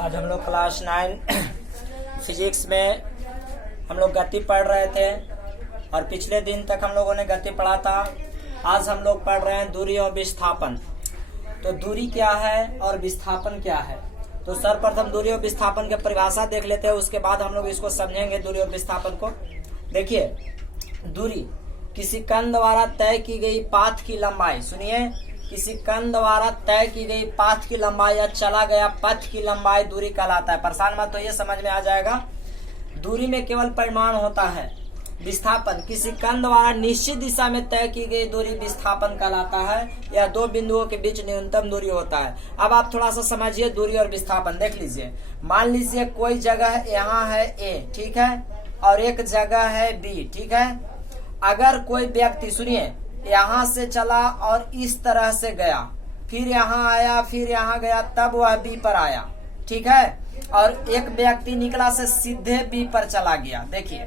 आज हम लोग क्लास 9 फिजिक्स में हम लोग गति पढ़ रहे थे और पिछले दिन तक हम लोगों ने गति पढ़ा था। आज हम लोग पढ़ रहे हैं दूरी और विस्थापन। तो दूरी क्या है और विस्थापन क्या है। तो सर्वप्रथम दूरी और विस्थापन की परिभाषा देख लेते हैं, उसके बाद हम लोग इसको समझेंगे दूरी और विस्थापन को। देखिए, दूरी किसी कण द्वारा तय की गई पाथ की लंबाई, सुनिए, किसी कण द्वारा तय की गई पाथ की लंबाई या चला गया पथ की लंबाई दूरी कहलाता है। परेशान मत, तो ये समझ में आ जाएगा। दूरी में केवल परिमाण होता है। विस्थापन किसी कण द्वारा निश्चित दिशा में तय की गई दूरी विस्थापन कहलाता है। यह दो बिंदुओं के बीच न्यूनतम दूरी होता है। अब आप थोड़ा सा समझिए दूरी और विस्थापन। देख लीजिए, मान लीजिए कोई जगह यहाँ है A, ठीक है, और एक जगह है B, ठीक है। अगर कोई व्यक्ति, सुनिए, यहाँ से चला और इस तरह से गया, फिर यहाँ आया, फिर यहाँ गया, तब वह B पर आया, ठीक है, और एक व्यक्ति निकला से सीधे B पर चला गया। देखिए,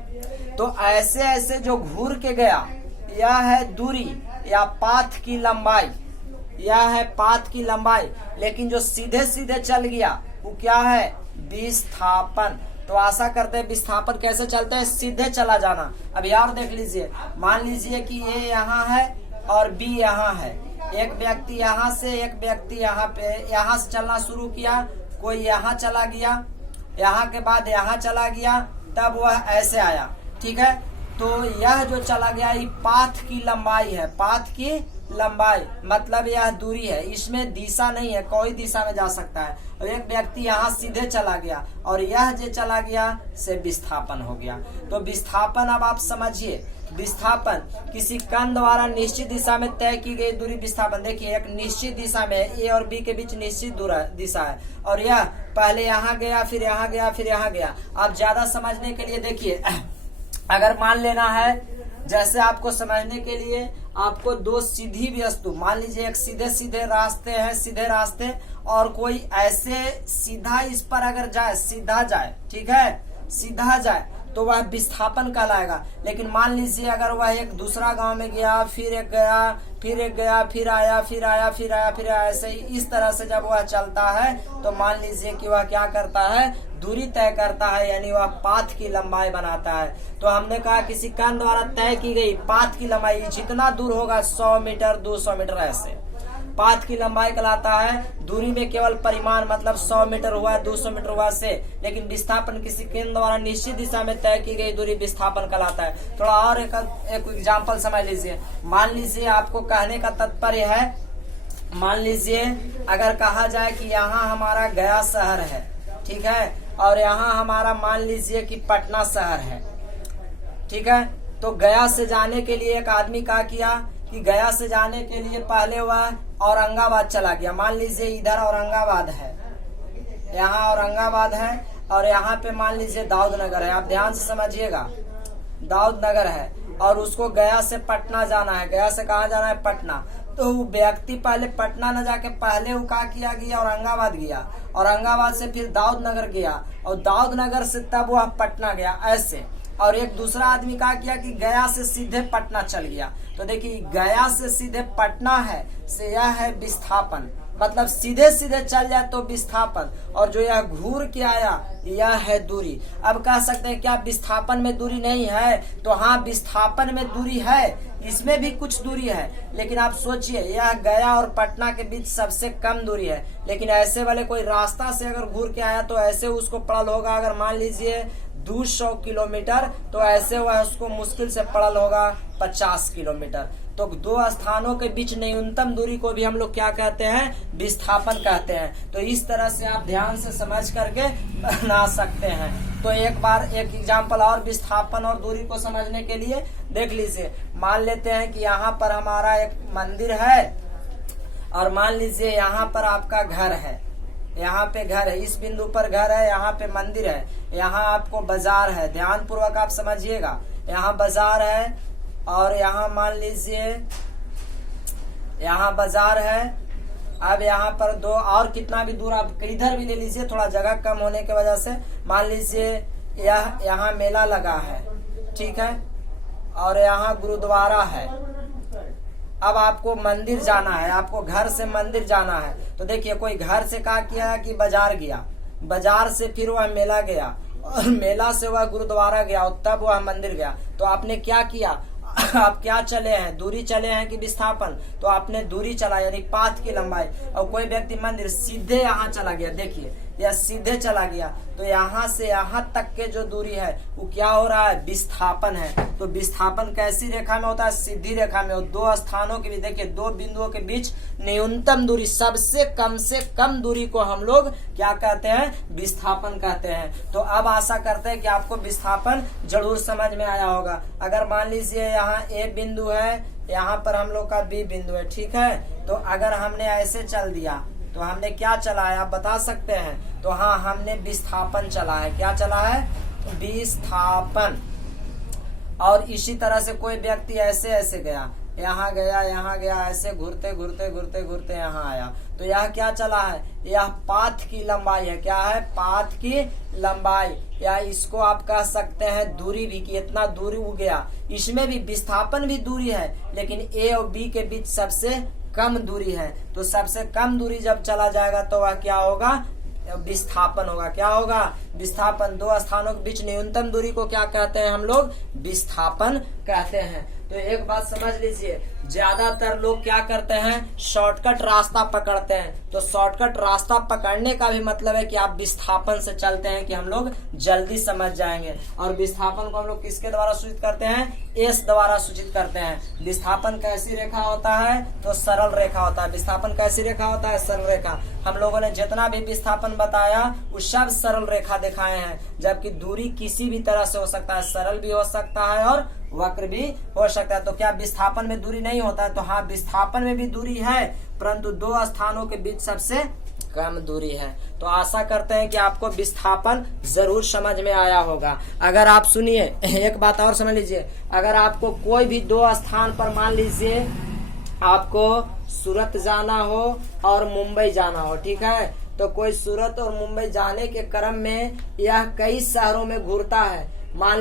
तो ऐसे ऐसे जो घूर के गया, यह है दूरी या पाथ की लंबाई, यह है पाथ की लंबाई। लेकिन जो सीधे सीधे चल गया वो क्या है, विस्थापन। तो आशा करते हैं विस्थापन कैसे चलते हैं, सीधे चला जाना। अब यार देख लीजिए, मान लीजिए कि ये यहाँ है और B यहाँ है। एक व्यक्ति यहाँ से, एक व्यक्ति यहाँ पे, यहाँ से चलना शुरू किया, कोई यहाँ चला गया, यहाँ के बाद यहाँ चला गया, तब वह ऐसे आया, ठीक है। तो यह जो चला गया ये पाथ की लंबाई है, पाथ की लंबाई मतलब यह दूरी है। इसमें दिशा नहीं है, कोई दिशा में जा सकता है। और एक व्यक्ति यहाँ सीधे चला गया और यह जो चला गया से विस्थापन हो गया। तो विस्थापन, अब आप समझिए, विस्थापन किसी कण द्वारा निश्चित दिशा में तय की गई दूरी विस्थापन। देखिए, एक निश्चित दिशा में A और B के बीच निश्चित दिशा है और यह पहले यहाँ गया, फिर यहाँ गया, फिर यहाँ गया। अब ज्यादा समझने के लिए देखिए, अगर मान लेना है, जैसे आपको समझने के लिए आपको दो सीधी वस्तु, मान लीजिए एक सीधे सीधे रास्ते हैं, सीधे रास्ते, और कोई ऐसे सीधा इस पर अगर जाए, सीधा जाए, ठीक है, सीधा जाए, तो वह विस्थापन कहलाएगा। लेकिन मान लीजिए अगर वह एक दूसरा गांव में गया, फिर एक गया, फिर एक गया, फिर आया, फिर आया, फिर आया, फिर आया, ऐसे ही इस तरह से जब वह चलता है तो मान लीजिए कि वह क्या करता है, दूरी तय करता है, यानी वह पाथ की लंबाई बनाता है। तो हमने कहा किसी कण द्वारा तय की गई पाथ की लंबाई जितना दूर होगा, 100 मीटर, 200 मीटर, ऐसे पाथ की लंबाई कहलाता है। दूरी में केवल परिमाण मतलब 100 मीटर हुआ, 200 मीटर हुआ से। लेकिन विस्थापन किसी केंद्र द्वारा निश्चित दिशा में तय की गई दूरी विस्थापन कहलाता है। थोड़ा और एक एग्जांपल समझ लीजिए। मान लीजिए, आपको कहने का तात्पर्य है, मान लीजिए अगर कहा जाए कि यहाँ हमारा गया शहर है, ठीक है, और यहाँ हमारा मान लीजिए कि पटना शहर है, ठीक है। तो गया से जाने के लिए एक आदमी क्या किया कि गया से जाने के लिए पहले वह औरंगाबाद चला गया। मान लीजिए इधर औरंगाबाद है, यहाँ औरंगाबाद है, और यहाँ पे मान लीजिए दाऊद नगर है। आप ध्यान से समझिएगा, दाऊद नगर है, और उसको गया से पटना जाना है। गया से कहाँ जाना है, पटना। तो वो व्यक्ति पहले पटना न जाके पहले वो क्या किया गया, औरंगाबाद गया, औरंगाबाद से फिर दाऊद नगर गया, और दाऊद नगर से तब वह पटना गया, ऐसे। और एक दूसरा आदमी क्या किया कि गया से सीधे पटना चल गया। तो देखिए, गया से सीधे पटना है से यह है विस्थापन, मतलब सीधे सीधे चल जाए तो विस्थापन, और जो यह घूर के आया यह है दूरी। अब कह सकते हैं क्या विस्थापन में दूरी नहीं है, तो हाँ, विस्थापन में दूरी है, इसमें भी कुछ दूरी है। लेकिन आप सोचिए, यह गया और पटना के बीच सबसे कम दूरी है। लेकिन ऐसे वाले कोई रास्ता से अगर घूर के आया तो ऐसे उसको पड़ल होगा, अगर मान लीजिए 200 किलोमीटर, तो ऐसे वह उसको मुश्किल से पड़ल होगा 50 किलोमीटर। तो दो स्थानों के बीच न्यूनतम दूरी को भी हम लोग क्या कहते हैं, विस्थापन कहते हैं। तो इस तरह से आप ध्यान से समझ करके बना सकते हैं। तो एक बार एक एग्जांपल और विस्थापन और दूरी को समझने के लिए देख लीजिए। मान लेते हैं कि यहाँ पर हमारा एक मंदिर है, और मान लीजिए यहाँ पर आपका घर है, यहाँ पे घर है, इस बिंदु पर घर है, यहाँ पे मंदिर है, यहाँ आपको बाजार है। ध्यान पूर्वक आप समझिएगा, यहाँ बाजार है, और यहाँ मान लीजिए यहाँ बाजार है। अब यहाँ पर दो और कितना भी दूर आप इधर भी ले लीजिए, थोड़ा जगह कम होने की वजह से। मान लीजिए यहाँ मेला लगा है, ठीक है, और यहाँ गुरुद्वारा है। अब आपको मंदिर जाना है, आपको घर से मंदिर जाना है। तो देखिए, कोई घर से क्या किया कि बाजार गया, बाजार से फिर वह मेला गया और मेला से वह गुरुद्वारा गया और तब वह मंदिर गया। तो आपने क्या किया? आप क्या चले हैं? दूरी चले हैं कि विस्थापन? तो आपने दूरी चला यानी पाथ की लंबाई। और कोई व्यक्ति मंदिर सीधे यहाँ चला गया, देखिए यह सीधे चला गया, तो यहाँ से यहाँ तक के जो दूरी है वो क्या हो रहा है? विस्थापन है। तो विस्थापन कैसी रेखा में होता है? सीधी रेखा में। और दो स्थानों के बीच, देखिए दो बिंदुओं के बीच न्यूनतम दूरी, सबसे कम से कम दूरी को हम लोग क्या कहते हैं? विस्थापन कहते हैं। तो अब आशा करते हैं कि आपको विस्थापन जरूर समझ में आया होगा। अगर मान लीजिए यहाँ ए बिंदु है, यहाँ पर हम लोग का बी बिंदु है, ठीक है। तो अगर हमने ऐसे चल दिया तो हमने क्या चला है? आप बता सकते हैं? तो हाँ, हमने विस्थापन चला है। क्या चला है? विस्थापन। और इसी तरह से कोई व्यक्ति ऐसे ऐसे गया, यहाँ गया, यहाँ गया, ऐसे घूरते घूरते घूरते घूरते यहाँ आया, तो यह क्या चला है? यह पाथ की लंबाई है। क्या है? पाथ की लंबाई, या इसको आप कह सकते हैं दूरी भी, कि इतना दूरी हो गया। इसमें भी विस्थापन भी दूरी है, लेकिन ए और बी के बीच सबसे कम दूरी है। तो सबसे कम दूरी जब चला जाएगा तो वह क्या होगा? विस्थापन होगा। क्या होगा? विस्थापन। दो स्थानों के बीच न्यूनतम दूरी को क्या कहते हैं हम लोग? विस्थापन कहते हैं। तो एक बात समझ लीजिए, ज्यादातर लोग क्या करते हैं? शॉर्टकट रास्ता पकड़ते हैं। तो शॉर्टकट रास्ता पकड़ने का भी मतलब है कि आप विस्थापन से चलते हैं कि हम लोग जल्दी समझ जाएंगे। और विस्थापन को हम लोग किसके द्वारा सूचित करते हैं? एस द्वारा सूचित करते हैं। विस्थापन कैसी रेखा होता है? तो सरल रेखा होता है। विस्थापन कैसी रेखा होता है? सरल रेखा। हम लोगों ने जितना भी विस्थापन बताया वो सब सरल रेखा दिखाए हैं, जबकि दूरी किसी भी तरह से हो सकता है, सरल भी हो सकता है और वक्र भी हो सकता है। तो क्या विस्थापन में दूरी नहीं होता है? तो हाँ, विस्थापन में भी दूरी है, परंतु दो स्थानों के बीच सबसे कम दूरी है। तो आशा करते हैं कि आपको विस्थापन जरूर समझ में आया होगा। अगर आप सुनिए, एक बात और समझ लीजिए, अगर आपको कोई भी दो स्थान पर, मान लीजिए आपको सूरत जाना हो और मुंबई जाना हो, ठीक है, तो कोई सूरत और मुंबई जाने के क्रम में यह कई शहरों में घूरता है। मान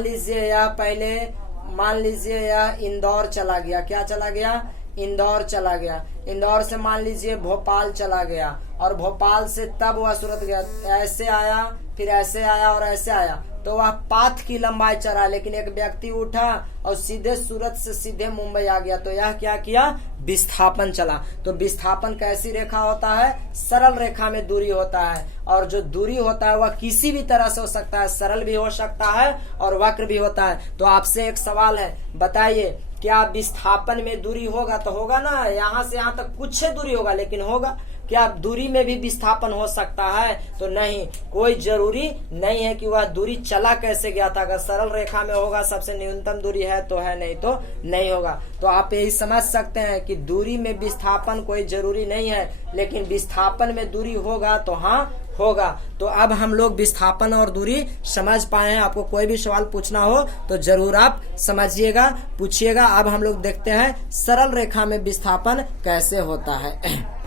लीजिए यह इंदौर चला गया। क्या चला गया? इंदौर चला गया। इंदौर से मान लीजिए भोपाल चला गया, और भोपाल से तब वह सूरत गया। ऐसे आया, फिर ऐसे आया और ऐसे आया, तो वह पाथ की लंबाई चला। लेकिन एक व्यक्ति उठा और सीधे सूरत से सीधे मुंबई आ गया, तो यह क्या किया? विस्थापन चला। तो विस्थापन कैसी रेखा होता है? सरल रेखा में दूरी होता है। और जो दूरी होता है वह किसी भी तरह से हो सकता है, सरल भी हो सकता है और वक्र भी होता है। तो आपसे एक सवाल है, बताइए क्या विस्थापन में दूरी होगा? तो होगा ना, यहाँ से यहाँ तक कुछ दूरी होगा, लेकिन होगा। क्या दूरी में भी विस्थापन हो सकता है? तो नहीं, कोई जरूरी नहीं है कि वह दूरी चला कैसे गया था। अगर सरल रेखा में होगा, सबसे न्यूनतम दूरी है तो है, नहीं तो नहीं होगा। तो आप यही समझ सकते हैं कि दूरी में विस्थापन कोई जरूरी नहीं है, लेकिन विस्थापन में दूरी होगा तो हाँ होगा। तो अब हम लोग विस्थापन और दूरी समझ पाए हैं। आपको कोई भी सवाल पूछना हो तो जरूर आप समझिएगा, पूछिएगा। अब हम लोग देखते हैं सरल रेखा में विस्थापन कैसे होता है।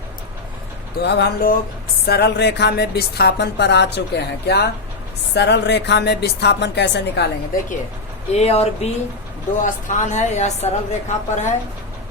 तो अब हम लोग सरल रेखा में विस्थापन पर आ चुके हैं। क्या? सरल रेखा में विस्थापन कैसे निकालेंगे? देखिए, ए और बी दो स्थान है, यह सरल रेखा पर है,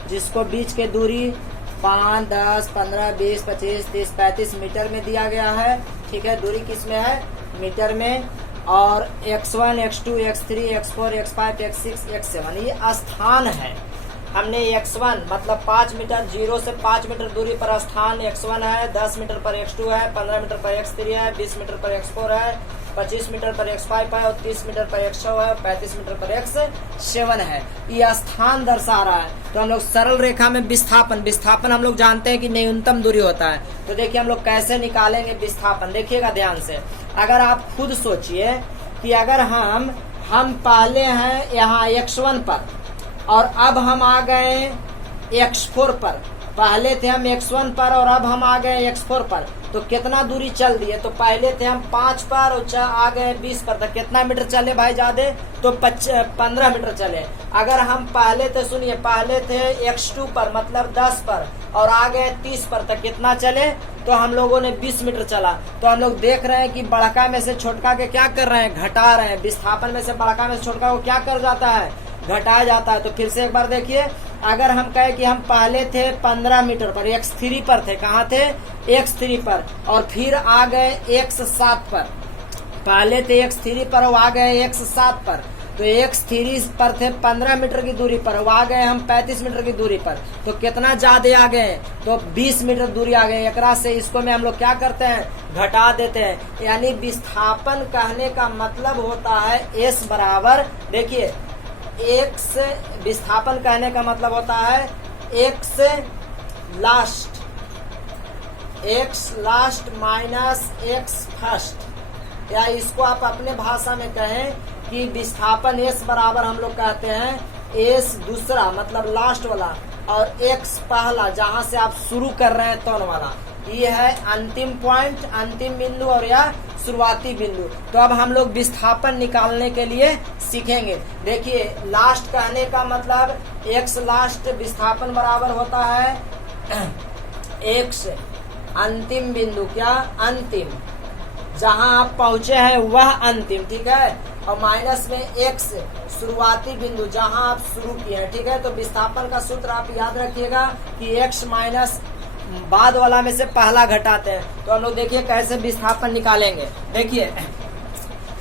जिसको बीच के दूरी 5, 10, 15, 20, 25, 30, 35 मीटर में दिया गया है। ठीक है, दूरी किस में है? मीटर में। और x1, x2, x3, x4, x5, x6, x7 ये स्थान है। हमने x1 मतलब 5 मीटर, 0 से 5 मीटर दूरी पर स्थान x1 है, 10 मीटर पर x2 है, 15 मीटर पर x3 है, 20 मीटर पर x4 है, 25 मीटर पर x5 है और 30 मीटर पर x6 है, 35 मीटर पर x7 है। ये स्थान दर्शा रहा है। तो हम लोग सरल रेखा में विस्थापन हम लोग जानते हैं कि न्यूनतम दूरी होता है। तो देखिए हम लोग कैसे निकालेंगे विस्थापन, देखिएगा ध्यान से। अगर आप खुद सोचिए कि अगर हम पहले हैं यहाँ x1 पर और अब हम आ गए x4 पर। पहले थे हम x1 पर और अब हम आ गए x4 पर, तो कितना दूरी चल दिए? तो पहले थे हम 5 पर और आ गए 20 पर, तो कितना मीटर चले भाई ज्यादा? तो 15 मीटर चले। अगर हम पहले थे, सुनिए, पहले थे x2 पर मतलब 10 पर और आ गए 30 पर, तो कितना चले? तो हम लोगों ने 20 मीटर चला। तो हम लोग देख रहे हैं कि बड़का में से छोटका के क्या कर रहे हैं? घटा रहे हैं। विस्थापन में से बड़का में से छोटका को क्या कर जाता है? घटाया जाता है। तो फिर से एक बार देखिए, अगर हम कहें कि हम पहले थे 15 मीटर पर, x3 पर थे, कहाँ थे, x3 पर, और फिर आ गए x7 पर। पहले थे x3 पर, वो आ गए x7 पर। तो x3 पर थे 15 मीटर की दूरी पर, वो आ गए हम 35 मीटर की दूरी पर। तो कितना ज्यादा आ गए, तो 20 मीटर दूरी आ गए। एकरा से इसको में हम लोग क्या करते हैं, घटा देते हैं। यानी विस्थापन कहने का मतलब होता है s बराबर, देखिए x, विस्थापन कहने का मतलब होता है x last minus x first, या इसको आप अपने भाषा में कहें कि विस्थापन s बराबर हम लोग कहते हैं s दूसरा मतलब लास्ट वाला, और x पहला जहां से आप शुरू कर रहे हैं तौन वाला। ये है अंतिम पॉइंट, अंतिम बिंदु, और यह शुरुआती बिंदु। तो अब हम लोग विस्थापन निकालने के लिए सीखेंगे। देखिए लास्ट कहने का मतलब x लास्ट विस्थापन बराबर होता है x अंतिम बिंदु, क्या अंतिम, जहां आप पहुंचे हैं वह अंतिम, ठीक है, और माइनस में x शुरुआती बिंदु जहां आप शुरू किए हैं, ठीक है। तो विस्थापन का सूत्र आप याद रखिएगा कि x माइनस बाद वाला में से पहला घटाते हैं। तो हम लोग देखिए कैसे विस्थापन निकालेंगे। देखिए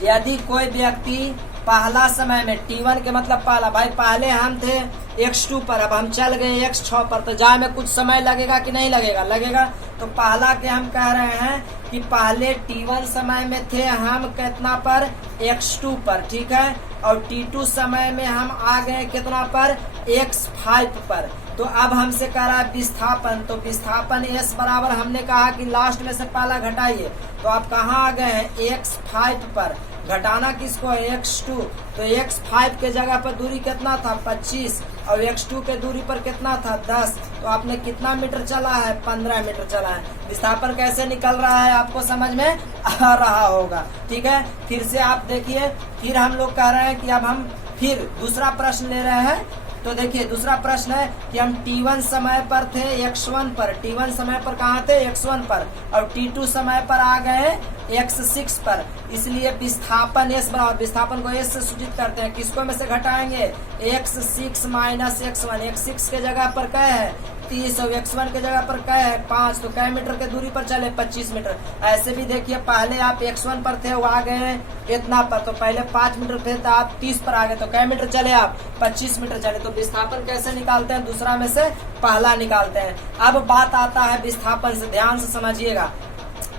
यदि कोई व्यक्ति पहला समय में t1 के मतलब पहला, भाई पहले हम थे x2 पर, अब हम चल गए x6 पर, तो जाए में कुछ समय लगेगा कि नहीं लगेगा, लगेगा। तो पहला के हम कह रहे हैं कि पहले t1 समय में थे हम कितना पर, x2 पर, ठीक है, और t2 समय में हम आ गए कितना पर, x5 पर। तो अब हमसे कह रहा है विस्थापन, तो विस्थापन s बराबर हमने कहा कि लास्ट में से पहला घटाइए। तो आप कहाँ आ गए हैं, x5 पर, घटाना किसको है, x2। तो x5 के जगह पर दूरी कितना था, 25, और x2 के दूरी पर कितना था, 10। तो आपने कितना मीटर चला है, 15 मीटर चला है। विस्थापन कैसे निकल रहा है आपको समझ में आ रहा होगा, ठीक है। फिर से आप देखिए, फिर हम लोग कह रहे हैं कि अब हम फिर दूसरा प्रश्न ले रहे हैं। तो देखिए दूसरा प्रश्न है कि हम t1 समय पर थे x1 पर, t1 समय पर कहाँ थे, x1 पर, और t2 समय पर आ गए x6 पर। इसलिए विस्थापन s बराबर, विस्थापन को s से सूचित करते हैं, किसको में से घटाएंगे, x6 माइनस x1। x6 के जगह पर क्या है, 30, और x1 के जगह पर क्या है, 5। तो कै मीटर के दूरी पर चले, 25 मीटर। ऐसे भी देखिए पहले आप x1 पर थे, वो आ गए इतना पर, तो पहले 5 मीटर थे तो आप 30 पर आ गए, तो कै मीटर चले आप, 25 मीटर चले। तो विस्थापन कैसे निकालते हैं, दूसरा में से पहला निकालते हैं। अब बात आता है विस्थापन से, ध्यान से समझिएगा।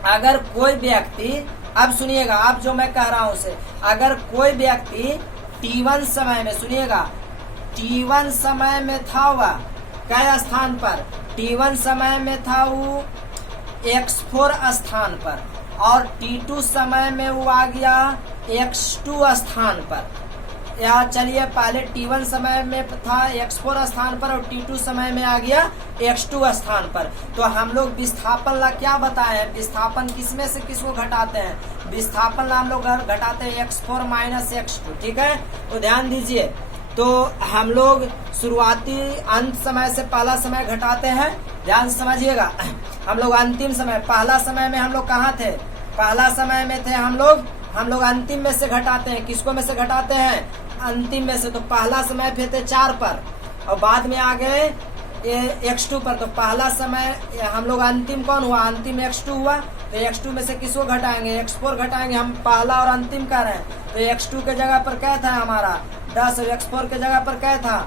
अगर कोई व्यक्ति, अब सुनिएगा, अब जो मैं कह रहा हूं उसे, अगर कोई व्यक्ति t1 समय में, सुनिएगा, t1 समय में था वह क्या स्थान पर, t1 समय में था वो x4 स्थान पर, और t2 समय में वो आ गया x2 स्थान पर। यहाँ चलिए पहले t1 समय में था x4 स्थान पर, और t2 समय में आ गया x2 स्थान पर। तो हम लोग विस्थापन ला क्या बताए हैं, विस्थापन किसमें से किसको घटाते हैं, विस्थापन ला हम लोग घटाते हैं x4 माइनस x2, ठीक है। तो ध्यान दीजिए, तो हम लोग शुरुआती अंत समय से पहला समय घटाते हैं, ध्यान से समझिएगा। हम लोग अंतिम समय, पहला समय में हम लोग कहाँ थे, पहला समय में थे हम लोग अंतिम में से घटाते हैं, किसको में से घटाते हैं, अंतिम में से। तो पहला समय थे 4 पर, और बाद में आ गए x2 पर। तो पहला समय हम लोग अंतिम कौन हुआ, अंतिम x2 हुआ। तो x2 में से किसको घटाएंगे, x4 घटाएंगे। हम पहला और अंतिम कर रहे हैं, तो x2 के जगह पर क्या था हमारा 10, और x4 के जगह पर क्या था,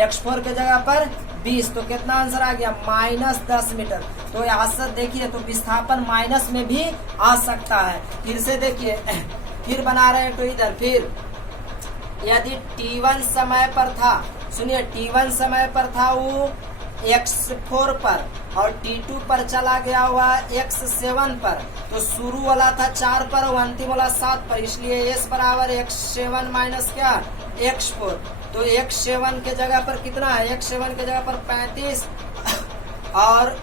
x4 के जगह पर 20। तो कितना आंसर आ गया, माइनस 10 मीटर। तो यहाँ से देखिए, तो विस्थापन माइनस में भी आ सकता है। फिर से देखिए, फिर बना रहे हैं, तो इधर फिर यदि t1 समय पर था, सुनिए t1 समय पर था वो x4 पर, और t2 पर चला गया हुआ x7 पर। तो शुरू वाला था 4 पर, और अंतिम वाला 7 पर, इसलिए s बराबर x7 माइनस क्या, x4। तो x7 के जगह पर कितना है, x7 के जगह पर 35, और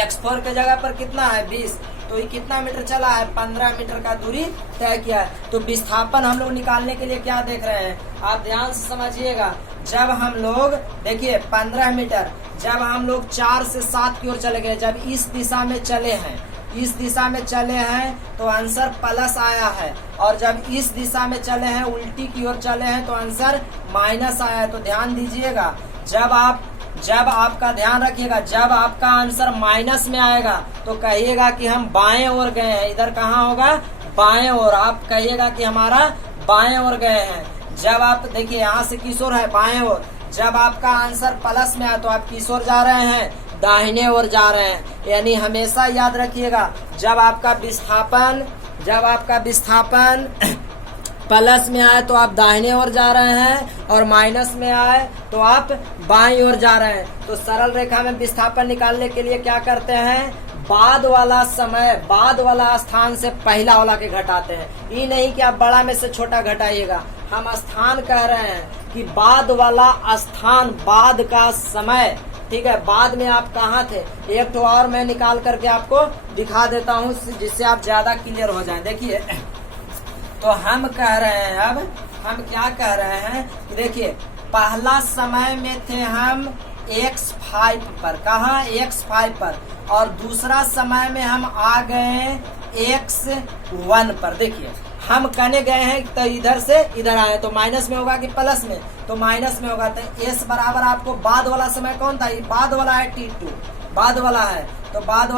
x4 के जगह पर कितना है 20। तो ये कितना मीटर चला है, 15 मीटर का दूरी तय किया है। तो विस्थापन हम लोग निकालने के लिए क्या देख रहे हैं, आप ध्यान से समझिएगा। जब हम लोग देखिए 15 मीटर, जब हम लोग 4 से 7 की ओर चले गए, जब इस दिशा में चले हैं, इस दिशा में चले हैं तो आंसर प्लस आया है, और जब इस दिशा में चले हैं, उल्टी की ओर चले हैं, तो आंसर माइनस आया है। तो ध्यान दीजिएगा, जब आपका ध्यान रखिएगा, जब आपका आंसर माइनस में आएगा तो कहिएगा कि हम बाएं ओर गए हैं। इधर कहाँ होगा? बाएं ओर। आप कहिएगा कि हमारा बाएं ओर गए हैं। जब आप देखिए यहाँ से किस ओर है? बाएं ओर। जब आपका आंसर प्लस में आए तो आप किस ओर जा रहे हैं? दाहिने ओर जा रहे हैं। यानी हमेशा याद रखिएगा, जब आपका विस्थापन प्लस में आए तो आप दाहिने ओर जा रहे हैं और माइनस में आए तो आप बाईं ओर जा रहे हैं। तो सरल रेखा में विस्थापन निकालने के लिए क्या करते हैं? बाद वाला स्थान से पहला वाला के घटाते हैं। ये नहीं कि आप बड़ा में से छोटा घटाइएगा, हम स्थान कह रहे हैं कि बाद वाला स्थान, बाद का समय। ठीक है, बाद में आप कहाँ थे? एक तो और मैं निकाल करके आपको दिखा देता हूँ जिससे आप ज्यादा क्लियर हो जाएं। देखिए, तो हम कह रहे हैं, अब हम क्या कह रहे हैं कि देखिए, पहला समय में थे हम x5 पर। कहाँ? x5 पर। और दूसरा समय में हम आ गए x1 पर। देखिए, हम कहने गए हैं तो इधर से इधर आए तो माइनस में होगा कि प्लस में? तो माइनस में होगा। तो s बराबर आपको बाद वाला समय कौन था? ये बाद वाला है, t2 बाद वाला है। तो बाद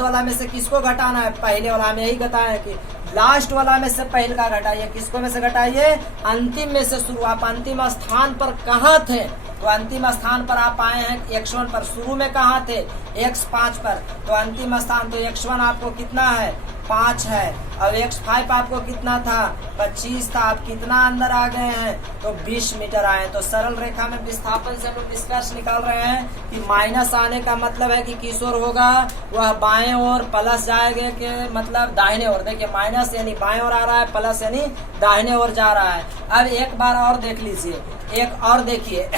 वाला में से किसको घटाना है? पहले वाला में। यही बताया कि लास्ट वाला में से पहले का घटाइए। किसको में से घटाइए? अंतिम में से शुरू। आप अंतिम स्थान पर कहाँ थे? तो अंतिम स्थान पर आप आए हैं x1 पर। शुरू में कहाँ थे? x5 पर। तो अंतिम स्थान, तो x1 आपको कितना है? 5 है। और x5 आपको कितना था? 25 था। आप कितना अंदर आ गए हैं? तो 20 मीटर आए। तो सरल रेखा में विस्थापन से हम लोग निष्कर्ष निकाल रहे हैं कि माइनस आने का मतलब है कि किस ओर होगा? वह बाएं ओर। प्लस जाएगा के मतलब दाहिने ओर। देखिए, माइनस यानी बाएं ओर आ रहा है, प्लस यानी दाहिने ओर जा रहा है। अब एक बार और देख लीजिए, एक और देखिए,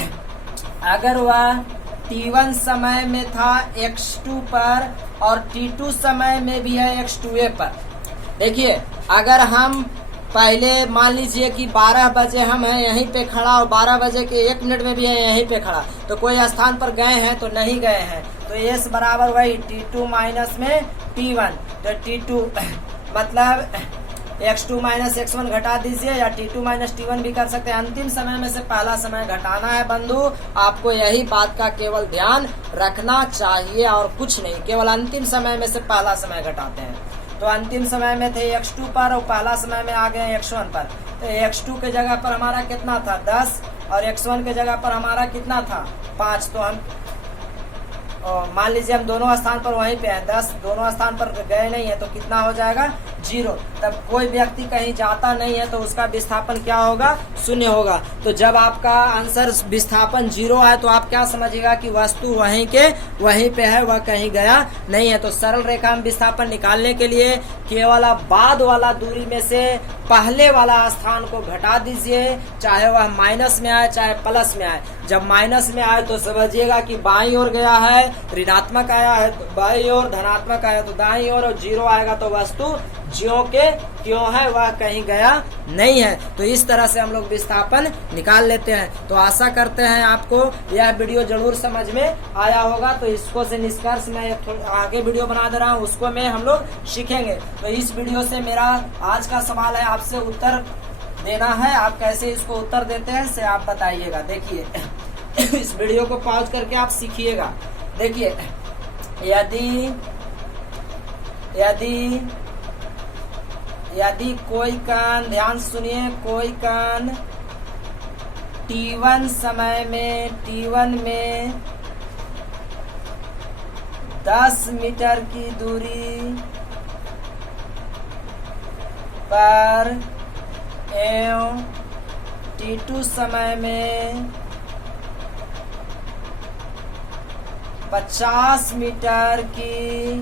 अगर वह t1 समय में था x2 पर और t2 समय में भी है x2a पर। देखिए, अगर हम पहले मान लीजिए कि 12 बजे हम हैं यहीं पे खड़ा और 12 बजे के 1 मिनट में भी है यहीं पे खड़ा, तो कोई स्थान पर गए हैं तो नहीं गए हैं। तो s बराबर वही t2 माइनस में t1। तो t2 मतलब x2 माइनस x1 घटा दीजिए, या t2 माइनस t1 भी कर सकते हैं। अंतिम समय में से पहला समय घटाना है बंधु। आपको यही बात का केवल ध्यान रखना चाहिए और कुछ नहीं, केवल अंतिम समय में से पहला समय घटाते हैं। तो अंतिम समय में थे x2 पर और पहला समय में आ गए x1 पर। तो x2 के जगह पर हमारा कितना था? 10 और x1 के जगह पर हमारा कितना था? 5। तो हम मान लीजिए हम दोनों स्थान पर वहीं पे हैं, 10 दोनों स्थान पर गए नहीं है तो कितना हो जाएगा? 0। तब कोई व्यक्ति कहीं जाता नहीं है तो उसका विस्थापन क्या होगा? 0 होगा। तो जब आपका आंसर विस्थापन 0 आए तो आप क्या समझिएगा कि वस्तु वहीं पे है, वह कहीं गया नहीं है। तो सरल रेखा में विस्थापन निकालने के लिए केवल आप बाद वाला दूरी में से पहले वाला स्थान को घटा दीजिए, चाहे वह माइनस में आए चाहे प्लस में आए। जब माइनस में आए तो समझिएगा कि बाईं ओर गया है, ऋणात्मक आया है तो बाईं ओर, धनात्मक आया तो दाईं ओर, और 0 आएगा तो वस्तु ज्यों के क्यों है, वह कहीं गया नहीं है। तो इस तरह से हम लोग विस्थापन निकाल लेते हैं। तो आशा करते हैं आपको यह वीडियो जरूर समझ में आया होगा। तो इसको से निष्कर्ष मैं आगे वीडियो बना दे रहा हूँ, उसको में हम लोग सीखेंगे। तो इस वीडियो से मेरा आज का सवाल है, आपसे उत्तर देना है। आप कैसे इसको उत्तर देते हैं से आप बताइएगा। देखिए, इस वीडियो को पॉज करके आप सीखिएगा। देखिए, यदि कोई कण, ध्यान सुनिए, कोई कण t1 समय में t1 में 10 मीटर की दूरी पर एवं t2 समय में 50 मीटर की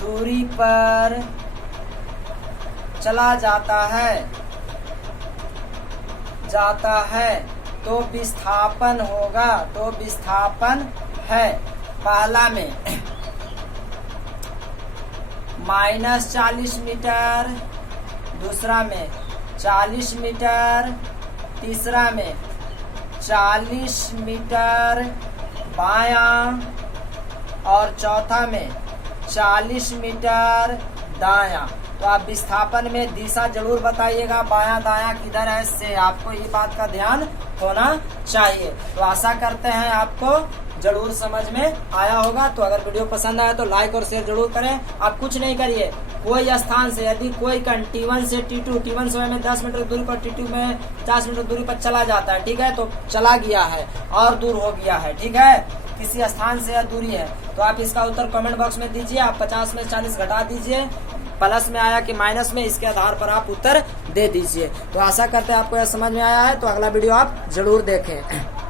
दूरी पर चला जाता है तो विस्थापन होगा। तो विस्थापन है पहला में -40 मीटर, दूसरा में 40 मीटर, तीसरा में 40 मीटर बायां और चौथा में 40 मीटर दायां। तो आप विस्थापन में दिशा जरूर बताइएगा, बायां दायां किधर है, से आपको ये बात का ध्यान होना चाहिए। तो आशा करते हैं आपको जरूर समझ में आया होगा। तो अगर वीडियो पसंद आया तो लाइक और शेयर जरूर करें। आप कुछ नहीं करिए, कोई स्थान से यदि कोई कण T1 से T2, T1 समय में 10 मीटर दूरी पर, T2 में 50 मीटर दूरी पर चला जाता है, ठीक है, तो चला गया है और दूर हो गया है, ठीक है, किसी स्थान से यह दूरी है, तो आप इसका उत्तर कमेंट बॉक्स में दीजिए। आप 50 में 40 घटा दीजिए, प्लस में आया कि माइनस में, इसके आधार पर आप उत्तर दे दीजिए। तो आशा करते हैं आपको यह समझ में आया है। तो अगला वीडियो आप जरूर देखें।